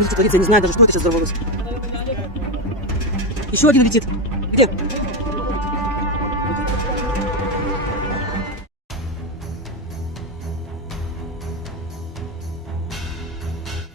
видите, творится, я не знаю даже, что это сейчас взорвалось. Еще один летит. Где?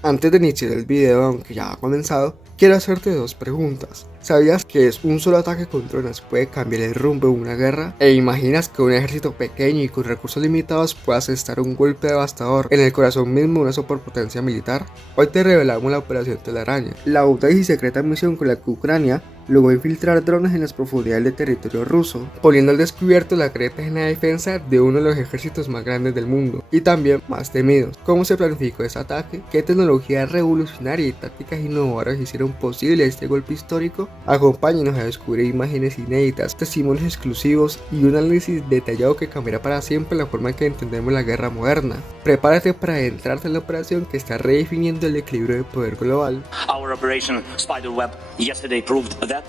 Antes de iniciar el video, aunque ya ha comenzado, quiero hacerte dos preguntas. ¿Sabías que un solo ataque con drones puede cambiar el rumbo de una guerra? ¿E imaginas que un ejército pequeño y con recursos limitados pueda asestar un golpe devastador en el corazón mismo de una superpotencia militar? Hoy te revelamos la Operación Telaraña, la audacia y secreta misión con la que Ucrania logró infiltrar drones en las profundidades del territorio ruso, poniendo al descubierto las grietas en la defensa de uno de los ejércitos más grandes del mundo y también más temidos. ¿Cómo se planificó ese ataque? ¿Qué tecnología revolucionaria y tácticas innovadoras hicieron posible este golpe histórico? Acompáñenos a descubrir imágenes inéditas, testimonios exclusivos y un análisis detallado que cambiará para siempre la forma en que entendemos la guerra moderna. Prepárate para adentrarte en la operación que está redefiniendo el equilibrio de poder global. Our Operation Spiderweb yesterday proved that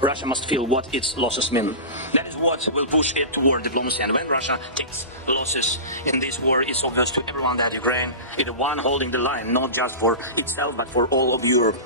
Russia must feel what its losses mean. That is what will push it toward diplomacy. And when Russia takes losses in this war, it's obvious to everyone that Ukraine is the one holding the line, not just for itself, but for all of Europe.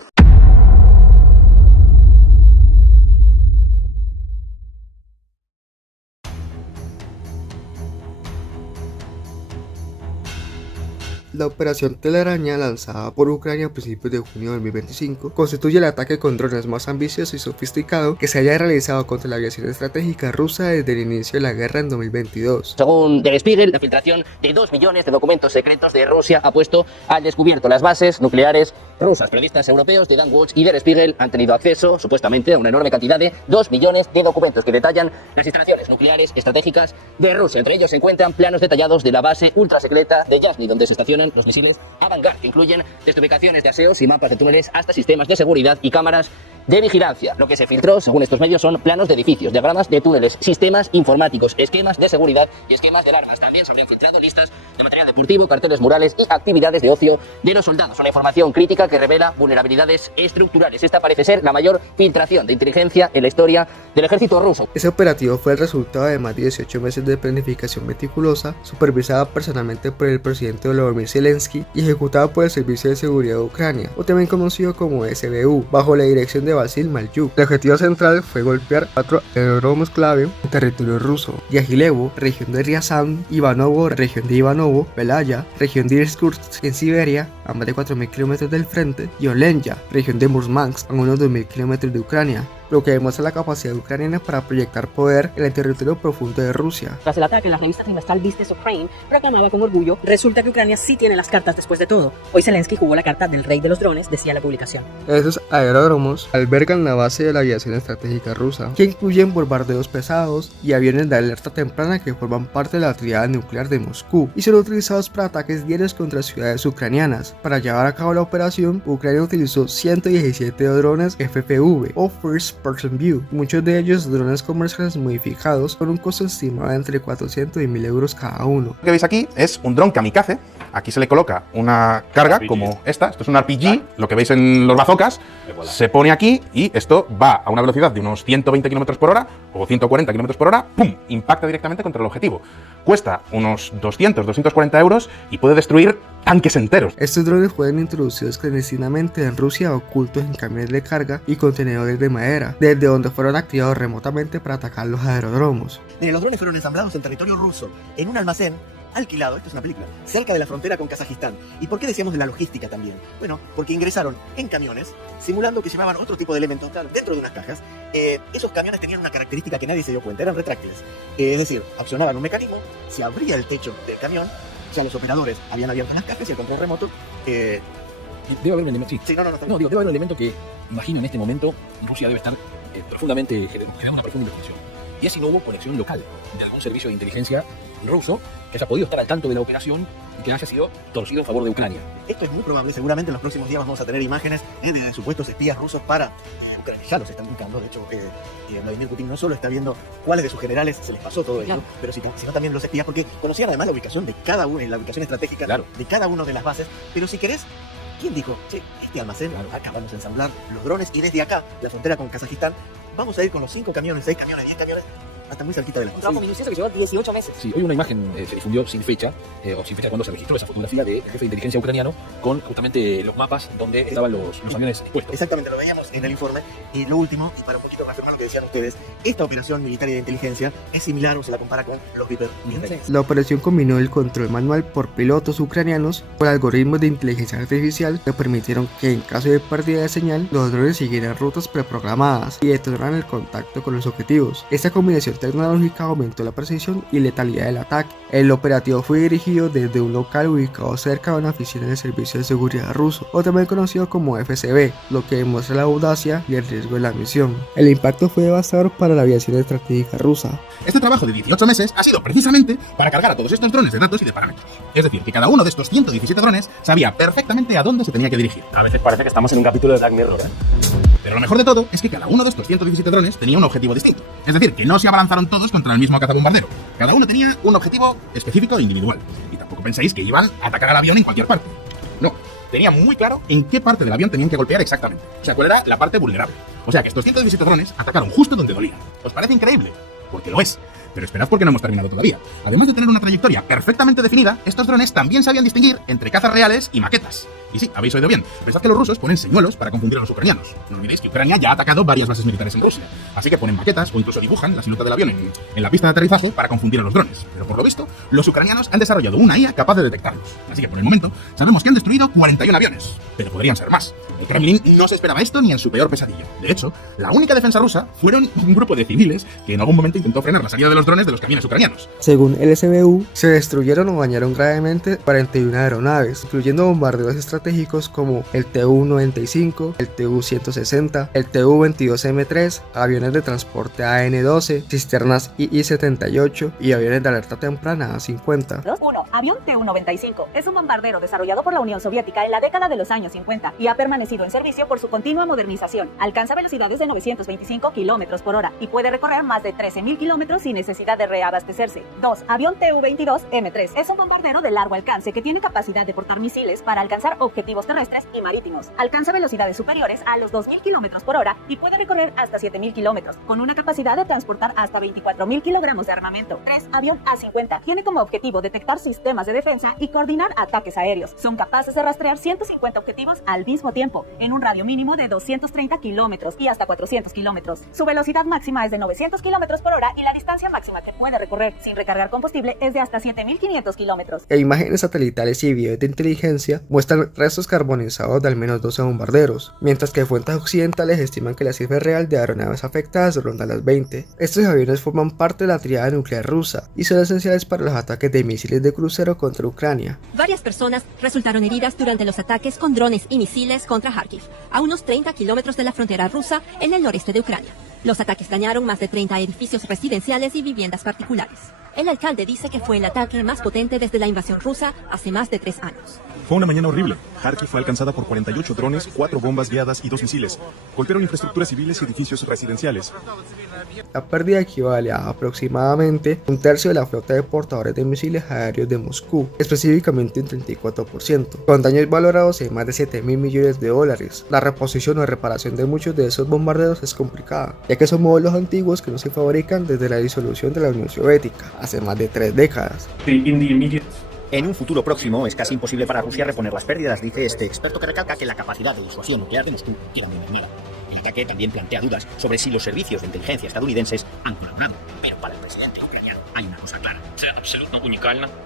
La Operación Telaraña, lanzada por Ucrania a principios de junio de 2025, constituye el ataque con drones más ambicioso y sofisticado que se haya realizado contra la aviación estratégica rusa desde el inicio de la guerra en 2022. Según Der Spiegel, la filtración de 2 millones de documentos secretos de Rusia ha puesto al descubierto las bases nucleares rusas. Periodistas europeos de Dan Watch y Der Spiegel han tenido acceso, supuestamente, a una enorme cantidad de 2 millones de documentos que detallan las instalaciones nucleares estratégicas de Rusia. Entre ellos se encuentran planos detallados de la base ultrasecreta de Yasny, donde se estacionan los misiles Avangard, que incluyen desde ubicaciones de aseos y mapas de túneles hasta sistemas de seguridad y cámaras de vigilancia. Lo que se filtró, según estos medios, son planos de edificios, diagramas de túneles, sistemas informáticos, esquemas de seguridad y esquemas de alarmas. También se habrían filtrado listas de material deportivo, carteles murales y actividades de ocio de los soldados. Una información crítica que revela vulnerabilidades estructurales. Esta parece ser la mayor filtración de inteligencia en la historia del ejército ruso. Ese operativo fue el resultado de más de 18 meses de planificación meticulosa, supervisada personalmente por el presidente Volodymyr Zelensky y ejecutada por el Servicio de Seguridad de Ucrania, o también conocido como SBU, bajo la dirección de Vasil Malyuk. El objetivo central fue golpear 4 aeródromos clave en territorio ruso: Yagilevo, región de Ryazan; Ivanovo, región de Ivanovo; Belaya, región de Irkutsk en Siberia, a más de 4.000 kilómetros del frente; y Olenya, región de Murmansk, a unos 2.000 kilómetros de Ucrania, lo que demuestra la capacidad ucraniana para proyectar poder en el territorio profundo de Rusia. Tras el ataque, la revista trimestral Business Ukraine proclamaba con orgullo: resulta que Ucrania sí tiene las cartas después de todo. Hoy Zelensky jugó la carta del rey de los drones, decía la publicación. Esos aeródromos albergan la base de la aviación estratégica rusa, que incluyen bombardeos pesados y aviones de alerta temprana que forman parte de la tríada nuclear de Moscú y son utilizados para ataques diarios contra ciudades ucranianas. Para llevar a cabo la operación, Ucrania utilizó 117 drones FPV o First Person View, muchos de ellos drones comerciales modificados con un costo estimado de entre 400 y 1000 euros cada uno. Lo que veis aquí es un dron kamikaze. Aquí se le coloca una carga como esta. Esto es un RPG, lo que veis en los bazocas. Se pone aquí y esto va a una velocidad de unos 120 km por hora o 140 km por hora. ¡Pum! Impacta directamente contra el objetivo. Cuesta unos 240 euros y puede destruir tanques enteros. Estos drones fueron introducidos clandestinamente en Rusia, ocultos en camiones de carga y contenedores de madera, desde donde fueron activados remotamente para atacar los aeródromos. Los drones fueron ensamblados en territorio ruso, en un almacén alquilado, esto es una película, cerca de la frontera con Kazajistán. ¿Y por qué decíamos de la logística también? Bueno, porque ingresaron en camiones, simulando que llevaban otro tipo de elementos dentro de unas cajas. Esos camiones tenían una característica que nadie se dio cuenta, eran retráctiles. Es decir, accionaban un mecanismo, se abría el techo del camión, o sea, los operadores habían abierto las cajas y el control remoto... Debe haber un elemento, sí. Sí, no, debe haber un elemento que, imagino en este momento, Rusia debe estar profundamente, generando una profunda indefensión. Y es si no hubo conexión local de algún servicio de inteligencia ruso que haya podido estar al tanto de la operación y que haya sido torcido en favor de Ucrania. Esto es muy probable, seguramente en los próximos días vamos a tener imágenes de supuestos espías rusos para Ucrania. Ya los están buscando, de hecho, Vladimir Putin no solo está viendo cuáles de sus generales se les pasó todo esto, pero sino también los espías, porque conocían además la ubicación de cada uno, la ubicación estratégica de cada uno de las bases. Pero si querés, ¿quién dijo? Che, este almacén, acá vamos a ensamblar los drones y desde acá, la frontera con Kazajistán, vamos a ir con los 5 camiones, 6 camiones, 10 camiones, hasta muy cerquita de la Un trabajo minucioso que llevó 18 meses. Sí, hoy una imagen se difundió sin fecha, o sin fecha cuando se registró esa fotografía del jefe de inteligencia ucraniano con justamente los mapas donde estaban los aviones expuestos. Exactamente, lo veíamos en el informe. Y lo último, y para un poquito confirmar lo que decían ustedes, esta operación militar y de inteligencia es similar o se la compara con los Viper militares. La operación combinó el control manual por pilotos ucranianos con algoritmos de inteligencia artificial que permitieron que en caso de pérdida de señal, los drones siguieran rutas preprogramadas y detonaran el contacto con los objetivos. Esta combinación tecnológica aumentó la precisión y letalidad del ataque. El operativo fue dirigido desde un local ubicado cerca de una oficina del Servicio de Seguridad ruso, o también conocido como FSB, lo que demuestra la audacia y el riesgo de la misión. El impacto fue devastador para la aviación estratégica rusa. Este trabajo de 18 meses ha sido precisamente para cargar a todos estos drones de datos y de parámetros. Es decir, que cada uno de estos 117 drones sabía perfectamente a dónde se tenía que dirigir. A veces parece que estamos en un capítulo de Black Mirror, ¿eh? Pero lo mejor de todo es que cada uno de estos 117 drones tenía un objetivo distinto. Es decir, que no se abalanzaron todos contra el mismo cazabombardero. Cada uno tenía un objetivo específico e individual. Y tampoco penséis que iban a atacar al avión en cualquier parte. No, tenían muy claro en qué parte del avión tenían que golpear exactamente. O sea, cuál era la parte vulnerable. O sea, que estos 117 drones atacaron justo donde dolía. ¿Os parece increíble? Porque lo es. Pero esperad porque no hemos terminado todavía. Además de tener una trayectoria perfectamente definida, estos drones también sabían distinguir entre cazas reales y maquetas. Y sí, habéis oído bien. Pensad que los rusos ponen señuelos para confundir a los ucranianos. No olvidéis que Ucrania ya ha atacado varias bases militares en Rusia. Así que ponen maquetas o incluso dibujan la silueta del avión en la pista de aterrizaje para confundir a los drones. Pero por lo visto, los ucranianos han desarrollado una IA capaz de detectarlos. Así que por el momento, sabemos que han destruido 41 aviones. Pero podrían ser más. El Kremlin no se esperaba esto ni en su peor pesadilla. De hecho, la única defensa rusa fueron un grupo de civiles que en algún momento intentó frenar la salida de los drones de los camiones ucranianos. Según el SBU, se destruyeron o dañaron gravemente 41 aeronaves, incluyendo bombarderos estratégicos como el Tu-95, el Tu-160, el Tu-22M3, aviones de transporte AN-12, cisternas II-78 y aviones de alerta temprana A-50. 1. Avión Tu-95 es un bombardero desarrollado por la Unión Soviética en la década de los años 50 y ha permanecido en servicio por su continua modernización. Alcanza velocidades de 925 km por hora y puede recorrer más de 13.000 km sin necesidad de reabastecerse. 2. Avión Tu-22M3 es un bombardero de largo alcance que tiene capacidad de portar misiles para alcanzar objetivos terrestres y marítimos. Alcanza velocidades superiores a los 2.000 km por hora y puede recorrer hasta 7.000 km, con una capacidad de transportar hasta 24.000 kilogramos de armamento. 3. Avión A-50 tiene como objetivo detectar sistemas de defensa y coordinar ataques aéreos. Son capaces de rastrear 150 objetivos al mismo tiempo, en un radio mínimo de 230 kilómetros y hasta 400 kilómetros. Su velocidad máxima es de 900 kilómetros por hora y la distancia máxima que puede recorrer sin recargar combustible es de hasta 7.500 kilómetros. E imágenes satelitales y videos de inteligencia muestran restos carbonizados de al menos 12 bombarderos, mientras que fuentes occidentales estiman que la cifra real de aeronaves afectadas ronda las 20. Estos aviones forman parte de la tríada nuclear rusa y son esenciales para los ataques de misiles de crucero contra Ucrania. Varias personas resultaron heridas durante los ataques con drones y misiles contra Kharkiv, a unos 30 kilómetros de la frontera rusa en el noreste de Ucrania. Los ataques dañaron más de 30 edificios residenciales y viviendas particulares. El alcalde dice que fue el ataque más potente desde la invasión rusa hace más de 3 años. Fue una mañana horrible. Kharkiv fue alcanzada por 48 drones, 4 bombas guiadas y 2 misiles. Golpearon infraestructuras civiles y edificios residenciales. La pérdida equivale a aproximadamente un tercio de la flota de portadores de misiles aéreos de Moscú, específicamente un 34%, con daños valorados en más de 7.000 millones de dólares. La reposición o reparación de muchos de esos bombarderos es complicada, ya que son modelos antiguos que no se fabrican desde la disolución de la Unión Soviética, hace más de 3 décadas. En un futuro próximo es casi imposible para Rusia reponer las pérdidas, dice este experto que recalca que la capacidad de disuasión nuclear de Moscú queda muy mermada. El ataque también plantea dudas sobre si los servicios de inteligencia estadounidenses han colaborado, pero para el presidente ucraniano hay una cosa clara.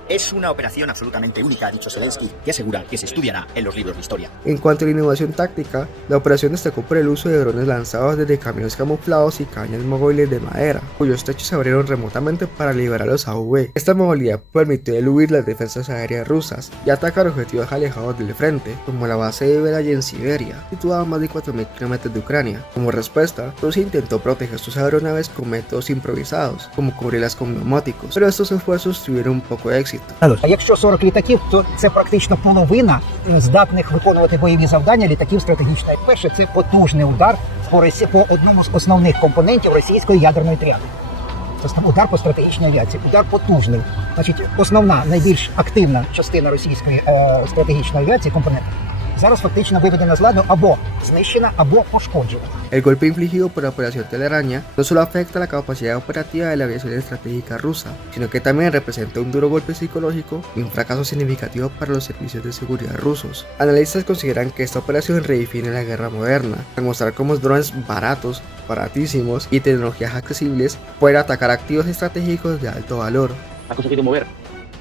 Es una operación absolutamente única, ha dicho Zelensky, que asegura que se estudiará en los libros de historia. En cuanto a la innovación táctica, la operación destacó por el uso de drones lanzados desde camiones camuflados y cañas móviles de madera, cuyos techos se abrieron remotamente para liberar los AV. Esta movilidad permitió eludir las defensas aéreas rusas y atacar objetivos alejados del frente, como la base de Belaya en Siberia, situada a más de 4.000 kilómetros de Ucrania. Como respuesta, Rusia intentó proteger sus aeronaves con métodos improvisados, como cubrirlas con neumáticos, pero estos esfuerzos tuvieron un poco de éxito. А якщо 40 літаків, то це практично половина здатних виконувати бойові завдання літаків стратегічної. Перше, це потужний удар по одному з основних компонентів російської ядерної тріади. Тобто удар по стратегічній авіації, удар потужний. Значить, основна, найбільш активна частина російської стратегічної авіації, компонент, зараз фактично виведена з ладу або знищена, або пошкоджена. El golpe infligido por la Operación Telaraña no solo afecta la capacidad operativa de la aviación estratégica rusa, sino que también representa un duro golpe psicológico y un fracaso significativo para los servicios de seguridad rusos. Analistas consideran que esta operación redefine la guerra moderna, al mostrar cómo drones baratísimos y tecnologías accesibles pueden atacar activos estratégicos de alto valor. Ha conseguido mover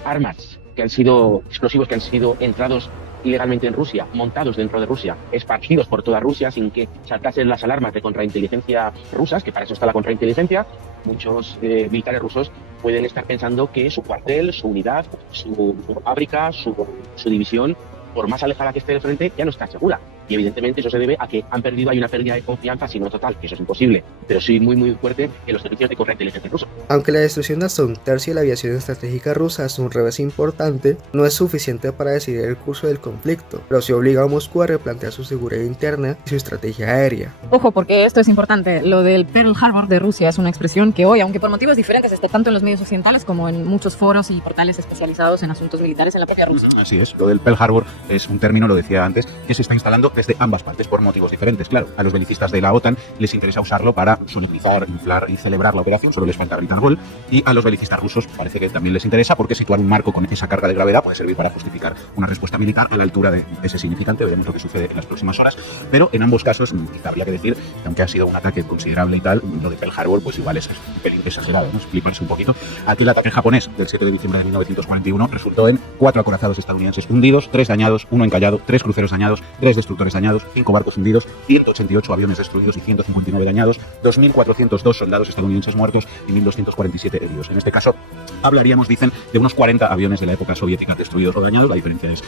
armas que han sido explosivos, que han sido entrados ilegalmente en Rusia, montados dentro de Rusia, esparcidos por toda Rusia sin que saltasen las alarmas de contrainteligencia rusas, que para eso está la contrainteligencia. Muchos militares rusos pueden estar pensando que su cuartel, su unidad, su fábrica, su división, por más alejada que esté del frente, ya no está segura. Y evidentemente eso se debe a que hay una pérdida de confianza, si no total, que eso es imposible, pero sí muy fuerte en los servicios de contrainteligencia rusos. Aunque la destrucción de hasta un tercio de la aviación estratégica rusa es un revés importante, no es suficiente para decidir el curso del conflicto, pero sí obliga a Moscú a replantear su seguridad interna y su estrategia aérea. Ojo, porque esto es importante. Lo del Pearl Harbor de Rusia es una expresión que hoy, aunque por motivos diferentes, esté tanto en los medios occidentales como en muchos foros y portales especializados en asuntos militares en la propia Rusia. Así es, lo del Pearl Harbor es un término, lo decía antes, que se está instalando desde ambas partes por motivos diferentes. Claro, a los belicistas de la OTAN les interesa usarlo para solemnizar, inflar y celebrar la operación, solo les falta gritar gol, y a los belicistas rusos parece que también les interesa porque situar un marco con esa carga de gravedad puede servir para justificar una respuesta militar a la altura de ese significante. Veremos lo que sucede en las próximas horas, pero en ambos casos quizá habría que decir que aunque ha sido un ataque considerable y tal, lo de Pearl Harbor pues igual es un pelín exagerado, ¿no? Explicarse un poquito. Aquí el ataque japonés del 7 de diciembre de 1941 resultó en 4 acorazados estadounidenses hundidos, 3 dañados, 1 encallado, 3 cruceros dañados, 3 destructores dañados, 5 barcos hundidos, 188 aviones destruidos y 159 dañados, 2.402 soldados estadounidenses muertos y 1.247 heridos. En este caso, hablaríamos, dicen, de unos 40 aviones de la época soviética destruidos o dañados. La diferencia es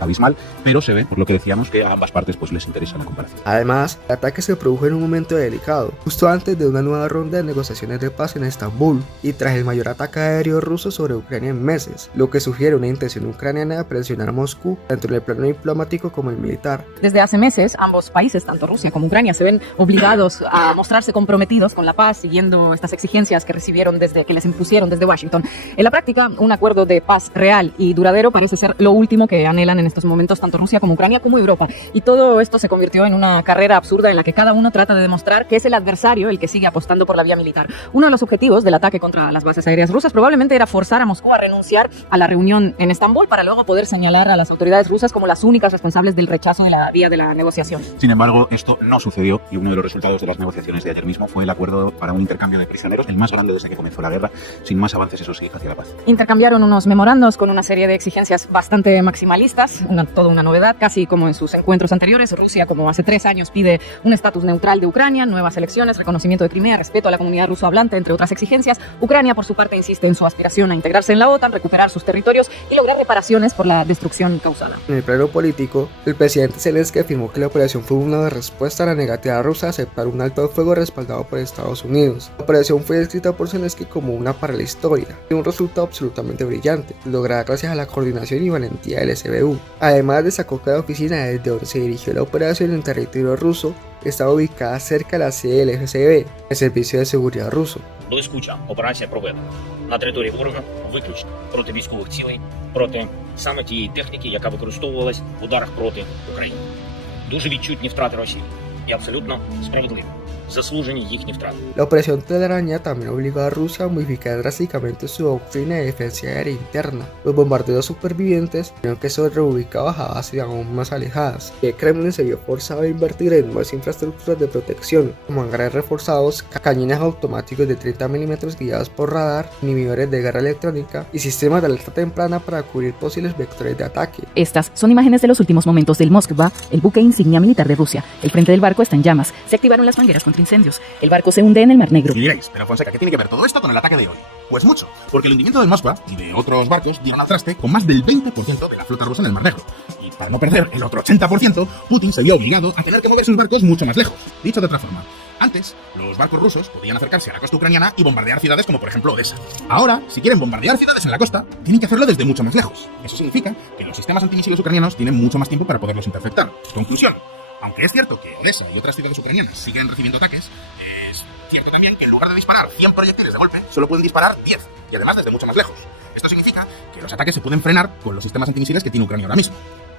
abismal, pero se ve, por lo que decíamos, que a ambas partes pues les interesa la comparación. Además, el ataque se produjo en un momento delicado, justo antes de una nueva ronda de negociaciones de paz en Estambul y tras el mayor ataque aéreo ruso sobre Ucrania en meses, lo que sugiere una intención ucraniana de presionar a Moscú tanto en el plano diplomático como el militar. Desde hace meses, ambos países, tanto Rusia como Ucrania, se ven obligados a mostrarse comprometidos con la paz, siguiendo estas exigencias que les impusieron desde Washington. En la práctica, un acuerdo de paz real y duradero parece ser lo último que anhelan en estos momentos tanto Rusia como Ucrania como Europa. Y todo esto se convirtió en una carrera absurda en la que cada uno trata de demostrar que es el adversario el que sigue apostando por la vía militar. Uno de los objetivos del ataque contra las bases aéreas rusas probablemente era forzar a Moscú a renunciar a la reunión en Estambul para luego poder señalar a las autoridades rusas como las únicas responsables del rechazo de la vía de la negociación. Sin embargo, esto no sucedió y uno de los resultados de las negociaciones de ayer mismo fue el acuerdo para un intercambio de prisioneros, el más grande desde que comenzó la guerra, sin más avances, eso sí, hacia la paz. Intercambiaron unos memorandos con una serie de exigencias bastante maximalistas, toda una novedad, casi como en sus encuentros anteriores. Rusia, como hace 3 años, pide un estatus neutral de Ucrania, nuevas elecciones, reconocimiento de Crimea, respeto a la comunidad ruso-hablante, entre otras exigencias. Ucrania, por su parte, insiste en su aspiración a integrarse en la OTAN, recuperar sus territorios y lograr reparaciones por la destrucción causada. En el plano político, el presidente Zelensky afirmó que la operación fue una respuesta a la negativa rusa a aceptar un alto al fuego respaldado por Estados Unidos. La operación fue descrita por Zelensky como una para la historia y un resultado absolutamente brillante, lograda gracias a la coordinación y valentía del SBU. Además, destacó que la oficina desde donde se dirigió la operación en territorio ruso estaba ubicada cerca de la sede del FSB, el Servicio de Seguridad ruso. Блискуча операція проведена на території ворога виключно проти військових цілей, проти саме тієї техніки, яка використовувалась в ударах проти України. Дуже відчутні втрати Росії і абсолютно справедливі. Заслужені їхні втрати. La operación Telaraña también obligó a Rusia a modificar drásticamente su doctrina de defensa aérea interna. Los bombarderos supervivientes tuvieron que ser reubicados a bases aún más alejadas, y el Kremlin se vio forzado a invertir en nuevas infraestructuras de protección, como hangares reforzados, cañones automáticos de 30 mm guiados por radar, inhibidores de guerra electrónica y sistemas de alerta temprana para cubrir posibles vectores de ataque. Estas son imágenes de los últimos momentos del Moskva, el buque insignia militar de Rusia. El frente del barco está en llamas. Se activaron las mangueras contra incendios. El barco se hunde en el Mar Negro. Y diréis, pero Fonseca, ¿qué tiene que ver todo esto con el ataque de hoy? Pues mucho, porque el hundimiento del Moskva y de otros barcos dieron al traste con más del 20% de la flota rusa en el Mar Negro. Y para no perder el otro 80%, Putin se vio obligado a tener que mover sus barcos mucho más lejos. Dicho de otra forma, antes, los barcos rusos podían acercarse a la costa ucraniana y bombardear ciudades como por ejemplo Odessa. Ahora, si quieren bombardear ciudades en la costa, tienen que hacerlo desde mucho más lejos. Eso significa que los sistemas antimisiles ucranianos tienen mucho más tiempo para poderlos interceptar. Conclusión. Aunque es cierto que Odessa y otras ciudades ucranianas siguen recibiendo ataques, es cierto también que en lugar de disparar 100 proyectiles de golpe, solo pueden disparar 10, y además desde mucho más lejos. Esto significa que los ataques se pueden frenar con los sistemas antimisiles que tiene Ucrania ahora mismo.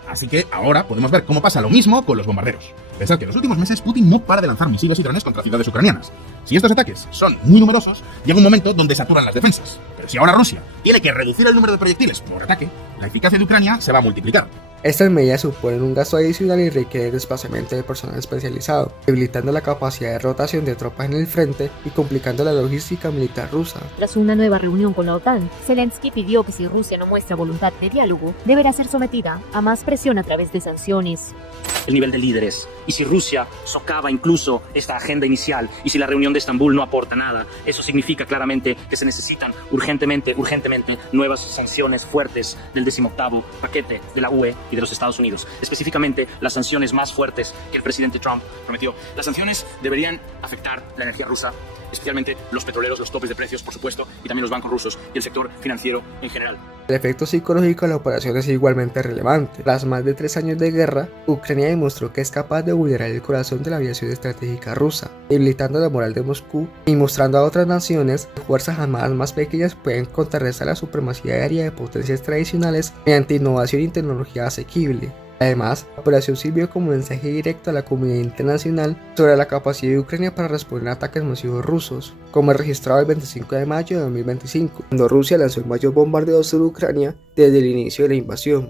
Así que ahora podemos ver cómo pasa lo mismo con los bombarderos. Pensad que en los últimos meses Putin no para de lanzar misiles y drones contra ciudades ucranianas. Si estos ataques son muy numerosos, llega un momento donde saturan las defensas. Pero si ahora Rusia tiene que reducir el número de proyectiles por ataque, la eficacia de Ucrania se va a multiplicar. Estas medidas suponen un gasto adicional y requieren desplazamiento de personal especializado, debilitando la capacidad de rotación de tropas en el frente y complicando la logística militar rusa. Tras una nueva reunión con la OTAN, Zelensky pidió que si Rusia no muestra voluntad de diálogo, deberá ser sometida a más presión a través de sanciones. El nivel de líderes, y si Rusia socava incluso esta agenda inicial, y si la reunión de Estambul no aporta nada, eso significa claramente que se necesitan urgentemente nuevas sanciones fuertes del 18º paquete de la UE y de los Estados Unidos, específicamente las sanciones más fuertes que el presidente Trump prometió. Las sanciones deberían afectar la energía rusa, especialmente los petroleros, los topes de precios, por supuesto, y también los bancos rusos y el sector financiero en general. El efecto psicológico de la operación es igualmente relevante. Tras más de 3 años de guerra, Ucrania demostró que es capaz de vulnerar el corazón de la aviación estratégica rusa, debilitando la moral de Moscú y mostrando a otras naciones que fuerzas armadas más pequeñas pueden contrarrestar la supremacía aérea de potencias tradicionales mediante innovación y tecnología asequible. Además, la operación sirvió como mensaje directo a la comunidad internacional sobre la capacidad de Ucrania para responder a ataques masivos rusos, como el registrado el 25 de mayo de 2025, cuando Rusia lanzó el mayor bombardeo sobre Ucrania desde el inicio de la invasión.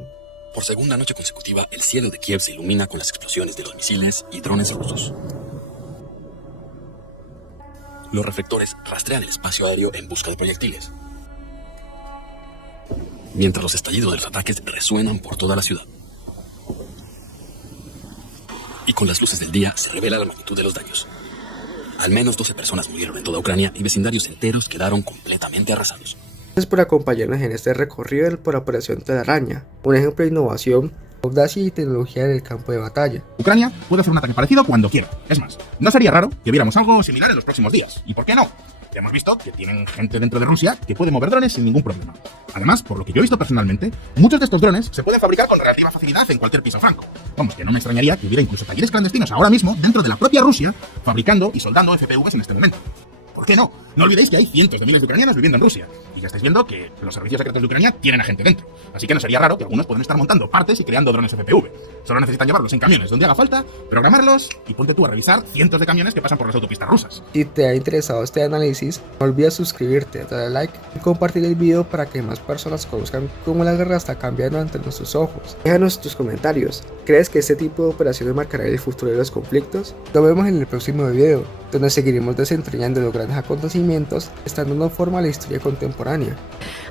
Por segunda noche consecutiva, el cielo de Kiev se ilumina con las explosiones de los misiles y drones rusos. Los reflectores rastrean el espacio aéreo en busca de proyectiles, mientras los estallidos de los ataques resuenan por toda la ciudad. Y con las luces del día se revela la magnitud de los daños. Al menos 12 personas murieron en toda Ucrania y vecindarios enteros quedaron completamente arrasados. Gracias por acompañarnos en este recorrido por Operación Telaraña, un ejemplo de innovación, audacia y tecnología en el campo de batalla. Ucrania puede hacer un ataque parecido cuando quiera. Es más, no sería raro que viéramos algo similar en los próximos días. ¿Y por qué no? Ya hemos visto que tienen gente dentro de Rusia que puede mover drones sin ningún problema. Además, por lo que yo he visto personalmente, muchos de estos drones se pueden fabricar con relativa facilidad en cualquier piso franco. Vamos, que no me extrañaría que hubiera incluso talleres clandestinos ahora mismo dentro de la propia Rusia fabricando y soldando FPVs en este momento. ¿Por qué no? No olvidéis que hay cientos de miles de ucranianos viviendo en Rusia. Y ya estáis viendo que los servicios secretos de Ucrania tienen a gente dentro. Así que no sería raro que algunos puedan estar montando partes y creando drones FPV. Solo necesitan llevarlos en camiones donde haga falta, programarlos y ponte tú a revisar cientos de camiones que pasan por las autopistas rusas. Si te ha interesado este análisis, no olvides suscribirte, darle like y compartir el video para que más personas conozcan cómo la guerra está cambiando ante nuestros ojos. Déjanos tus comentarios. ¿Crees que este tipo de operaciones marcará el futuro de los conflictos? Nos vemos en el próximo video, donde seguiremos desentrañando los grandes acontecimientos que están dando forma a la historia contemporánea.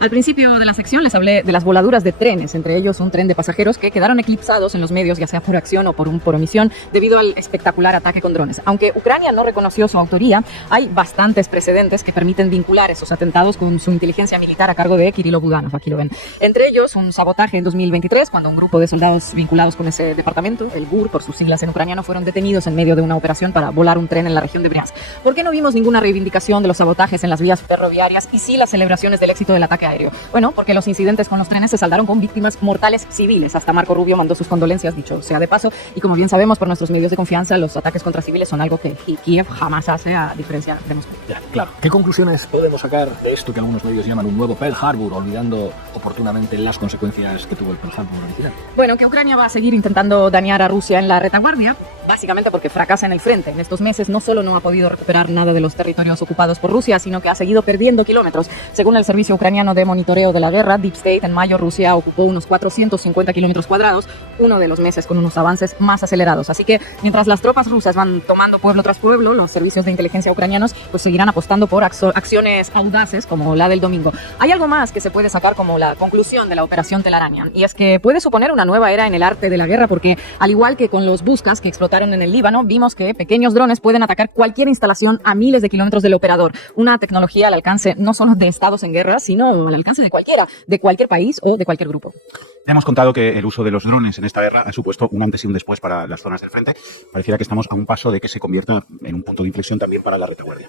Al principio de la sección les hablé de las voladuras de trenes, entre ellos un tren de pasajeros que quedaron eclipsados en los medios, ya sea por acción o por omisión, debido al espectacular ataque con drones. Aunque Ucrania no reconoció su autoría, hay bastantes precedentes que permiten vincular esos atentados con su inteligencia militar a cargo de Kirilo Budanov, aquí lo ven. Entre ellos, un sabotaje en 2023, cuando un grupo de soldados vinculados con ese departamento, el GUR por sus siglas en ucraniano, fueron detenidos en medio de una operación para volar un tren en la región de Briansk. ¿Por qué no vimos ninguna reivindicación de los sabotajes en las vías ferroviarias y sí las celebraciones del éxito del ataque aéreo? Bueno, porque los incidentes con los trenes se saldaron con víctimas mortales civiles. Hasta Marco Rubio mandó sus condolencias, dicho sea de paso, y como bien sabemos por nuestros medios de confianza, los ataques contra civiles son algo que Kiev jamás hace, a diferencia de Moscú. Ya, claro. ¿Qué conclusiones podemos sacar de esto que algunos medios llaman un nuevo Pearl Harbor, olvidando oportunamente las consecuencias que tuvo el Pearl Harbor original? Bueno, que Ucrania va a seguir intentando dañar a Rusia en la retaguardia, básicamente porque fracasa en el frente. En estos meses no solo no ha podido recuperar nada de los territorios ocupados por Rusia, sino que ha seguido perdiendo kilómetros. Según el Servicio Ucraniano de Monitoreo de la Guerra, Deep State, en mayo Rusia ocupó unos 450 kilómetros cuadrados, uno de los meses con unos avances más acelerados. Así que mientras las tropas rusas van tomando pueblo tras pueblo, los servicios de inteligencia ucranianos pues seguirán apostando por acciones audaces como la del domingo. Hay algo más que se puede sacar como la conclusión de la operación Telaraña, y es que puede suponer una nueva era en el arte de la guerra, porque al igual que con los Buscas que explotaron en el Líbano, vimos que pequeños drones pueden atacar cualquier instalación a miles de kilómetros del operador. Una tecnología al alcance no solo de estados en guerra, sino al alcance de cualquier país o de cualquier grupo. Ya hemos contado que el uso de los drones en esta guerra ha supuesto un antes y un después para las zonas del frente. Pareciera que estamos a un paso de que se convierta en un punto de inflexión también para la retaguardia.